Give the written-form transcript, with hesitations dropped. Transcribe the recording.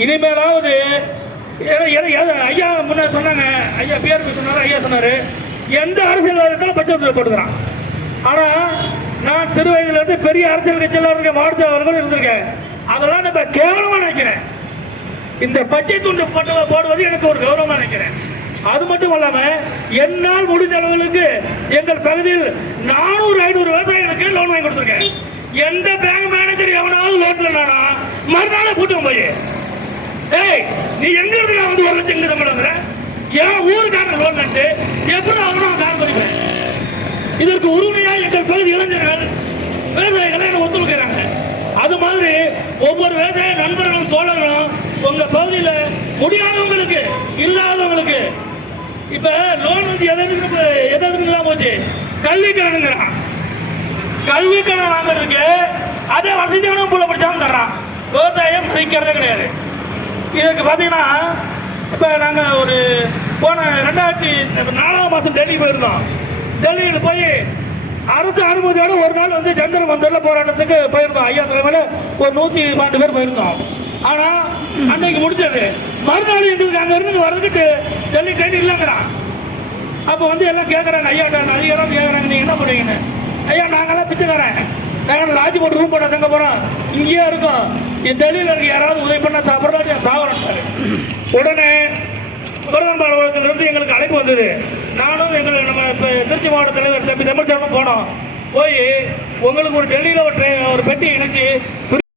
இனிமேலாவது ஐயா முன்ன சொன்னாங்க, ஐயா பிஆர்பி சொன்னாரு, ஐயா சொன்னாரு எந்த அரசியல்வாதத்தாலும் பட்ஜெட் போட்டுக்கிறான். ஆனா நான் சிறு வயதுல இருந்து பெரிய அரசியல் கட்சியில் இருக்க மாவட்ட அவர்களும் இருந்திருக்கேன். அதெல்லாம் நம்ம கேவலமா நினைக்கிறேன். இந்த பச்சை துண்டு போடுவது எனக்கு ஒரு கௌரவமா நினைக்கிறேன். அது மட்டும் இல்லாம என்னால் முடிஞ்ச அளவுக்கு எங்கள் பகுதியில் 400-500 விவசாயிகளுக்கு லோன் வாங்கி கொடுத்துருக்கேன். எந்த பேங்க் மேனேஜர் எவனாவது லோன்ல மறுநாள் கூட்டம் போய், ஏய் நீ எங்க இருந்து வந்து 1 லட்சம் சம்பளம் என் ஊருக்காரங்க லோன் நட்டு எப்படி அவனும் கால் பண்ணிப்பேன். இதற்கு உரிமையா எங்கள் பகுதி இளைஞர்கள் விவசாயிகளை என்ன ஒத்துழைக்கிறாங்க. அது மாதிரி ஒவ்வொரு விவசாய நண்பர்களும் தோழர்களும் உங்க பகுதியில் முடியாதவங்களுக்கு இல்லாதவங்களுக்கு இப்ப லோன் வந்து எதற்குலாம் போச்சு, கல்விக்கடனுங்கிறான். கல்விக்கடன் வாங்குறதுக்கு அதே வசதியான புள்ள படிச்சாலும் தர்றான். விவசாயம் பிடிக்கிறதே கிடையாது. இதுக்கு பார்த்தீங்கன்னா இப்போ நாங்கள் ஒரு போன 2004ஆம் மாதம் டெல்லி போயிருந்தோம். டெல்லியில் போய் அரசு அனுமதியோட ஒரு நாள் வந்து ஜந்தர் மந்தரில் போராட்டத்துக்கு போயிருந்தோம். ஐயா தலைமையில் ஒரு 112 பேர் போயிருந்தோம். ஆனால் அன்னைக்கு முடிச்சது மறுநாள் எங்களுக்கு அங்கே இருந்து வர்றதுக்கு டெல்லி ட்ரெயின் இல்லைங்கிறான். அப்போ வந்து எல்லாம் கேட்குறாங்க, ஐயா அதிகாரம் கேட்குறாங்க, நீங்கள் என்ன பண்ணுவீங்கன்னு. ஐயா நாங்கெல்லாம் பிச்சைக்காரன், நாங்கள் லாட்ஜி போட்டு ரூம் போட தங்க போகிறோம், இங்கேயே இருக்கோம், என் டெல்லியில் இருக்க யாராவது உதவி பண்ண சாப்பிட்றோம் சாப்பிட்றோம். உடனே பிரதமர் அலுவலகத்திலிருந்து எங்களுக்கு அழைப்பு வந்தது. நானும் எங்கள் நம்ம திருச்சி மாவட்ட தலைவர் தம்பி தமிழ்ச்செல்வம் போனோம். போய் உங்களுக்கு ஒரு டெல்லியில் ஒரு பெட்டி இணைச்சி